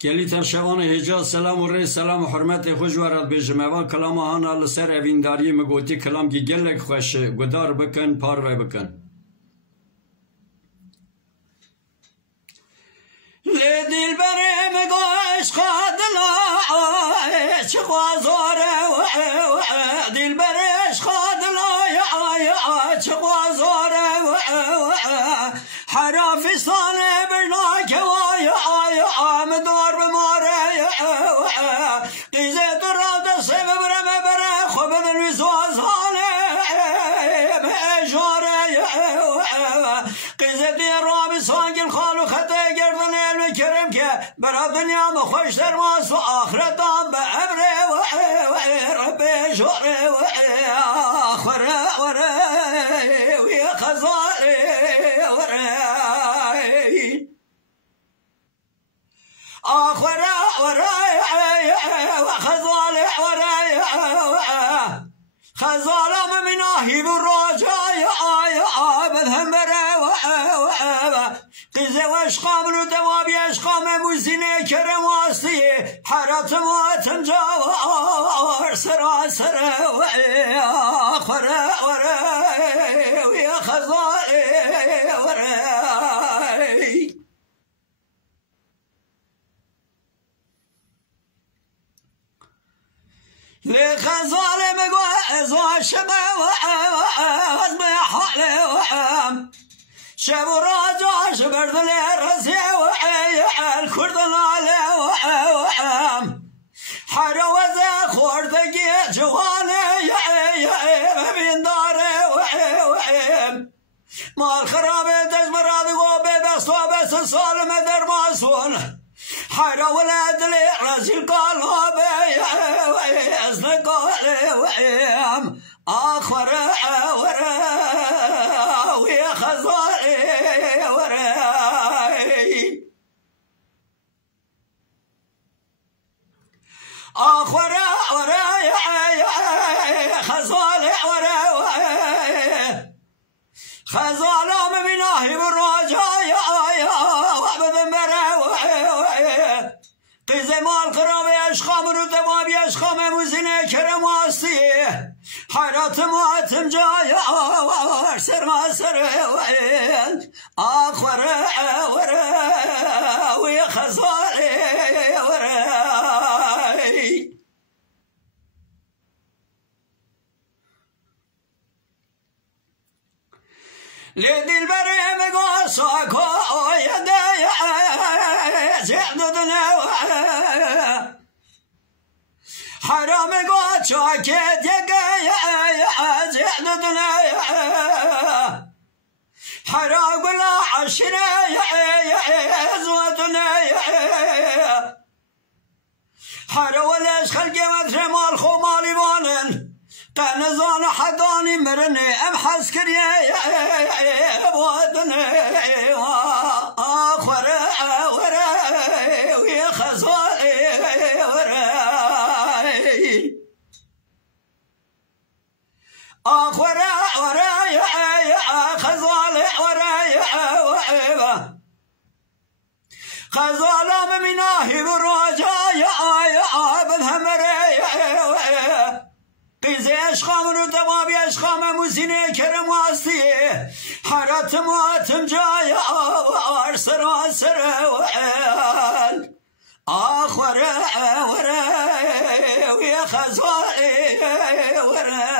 گلی ترشوان حجاز سلام و ری سلام و حرمت خوش ورد بیجم اول کلام هانا لسر اوینداری مگوتی کلام کی گلک خوش گدار بکن پار وی بکن لی دیل بره مگو عشق دلا چه خوازاره دیل بره عشق دلا چه خوازاره حرافستانه برناکه مدار بماره قیزه دراد سبب برمه بره خوب دنویزواز حاله مجاره قیزه دی رابی سانگل خالو خطه گردن علم کرم که برا دنیا مخوش در ماست و آخرتان به امره رب جاره آخره وره وی خزاره وره آخره وراي وخزالي وراي خزالة من ناهيب الرجاء بدهم برا قزة واشقام الدوابي اشقام موزيني كرم واسطي حرات مواتم جوار سرا سرا آخره وراي وخزالي وراي لخزال مگو ازا شبه از به حاله شب و راجا شبردن رسی الکردن آله حروز خوردگی جوانه ببین داره مال خرابه دجبرادگو ببست و بس سالم در ماسون حرا ولاد لي راسل قال غابي أزل قال وعيم آخر ورا ويا خزاري وراي آخر وراي خزاري وراي خزالة من ناهي بالرجايا وابد مرا قزة مال خرابي اشخام ردوابي اشخام موزيني كرم واسطي حرات مواتم جايا سر سر وين آخر ورا ويا خزالي وراي لدي البريم قصاكو يدي زعددنا حرام قصاك يدي زعددنا حرام ولا عشرة زودنا حرام ولا خلق مدري مال خمالي بانن تنزان حداني مرني أبحث كريا بودني آخر وراي ويا خزالي وراي آخر وراي خزالي وراي خزالة من ناهب الرجايا بدهم راي قزة اشخام ردوابي اشخام موزيني كرم واسطي حرات مواتم جايا سرا سرا وين آخر وراي ويا خزالي وراي